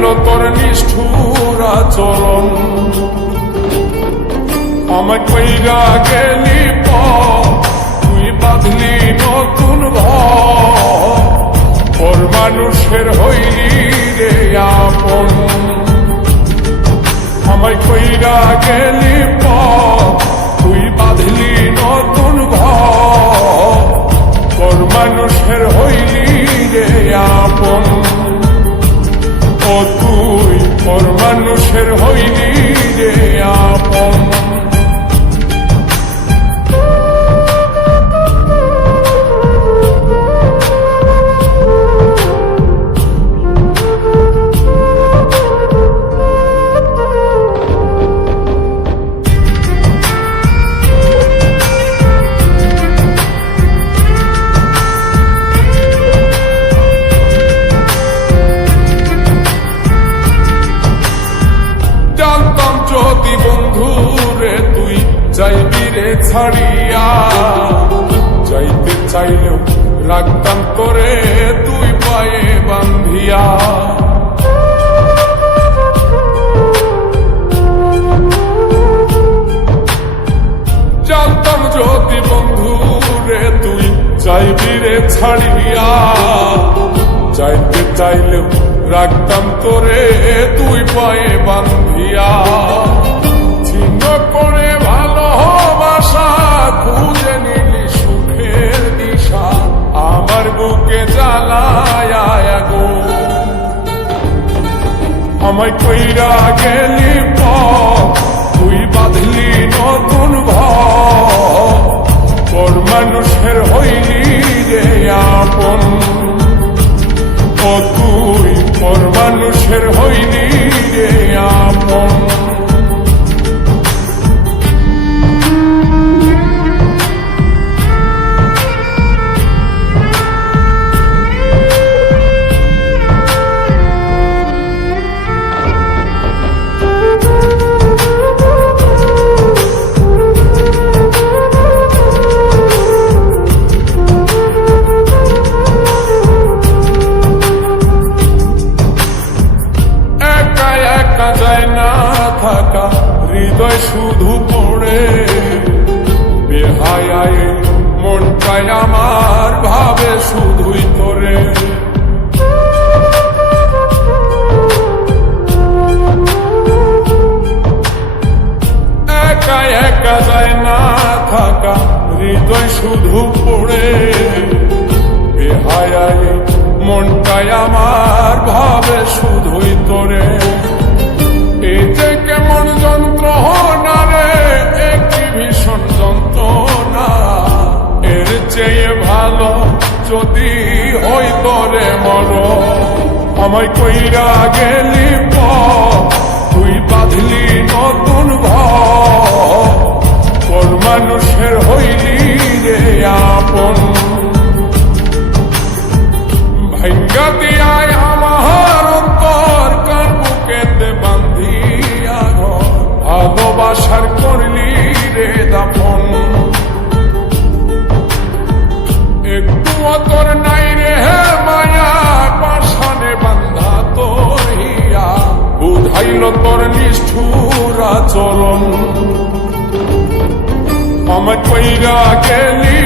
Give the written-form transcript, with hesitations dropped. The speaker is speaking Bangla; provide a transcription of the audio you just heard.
বুঝাইল তোর নিষ্ঠুর আচরণ। আমায় কইরা গেলি তুই বাঁধলি নতুন ঘর, মানুষের হইলি রে আপন। আমায় কইরা গেলি তুই বাঁধলি নতুন ঘর, মানুষের হইলি রে আপন। ও তুই পর মানুষের হইলি রে আপন। যদি বন্ধুরে তুই যাইবি রে ছাড়িয়া, যাইতে চাইলেও রাখতাম তোরে তুই পায়ে বান্ধিয়া। জানতাম যদি বন্ধুরে তুই যাইবি রে ছাড়িয়া, যাইতে চাইলেও রাখতাম তোরে তুই পায়ে বান্ধিয়া। ছিন্ন করে ভালোবাসা খুঁজে নিলি সুখের দিশা, আমার বুকে জ্বালায় গো। আমায় কইরা গেলি তুই বাঁধলি নতুন ঘর, মানুষের হইলি রে আপন। ও তুই পর মানুষের হইলি রে আপন। যায় না থাকা হৃদয় শুধু পড়ে, বেহায়ায় মনটাই আমার ভাবে শুধুই তোরে। একা একা যায় না থাকা হৃদয় শুধু পড়ে, বেহায়ায় মনটাই আমার ভাবে শুধুই তোরে। এই যে কেমন যন্ত্রণা রে, একটি ভীষণ যন্ত্রণা, এর চেয়ে ভালো যদি হইতো রে মর। আমায় কইরা গেলি তুই বাঁধলি নতুন ঘর, মানুষের হইলি রে আপন। ভাঙ্গা দিয়ায় আমার অন্তর কার বুকেতে বান্ধিয়া ঘর, ভালোবাসার করলি রে দাফন। একটু তোর নাই রে মায়া, পাশানে বান্ধা তোর হিয়া, বুঝাইল তোর নিষ্ঠুর আচরণ। আমায় কইরা গেলি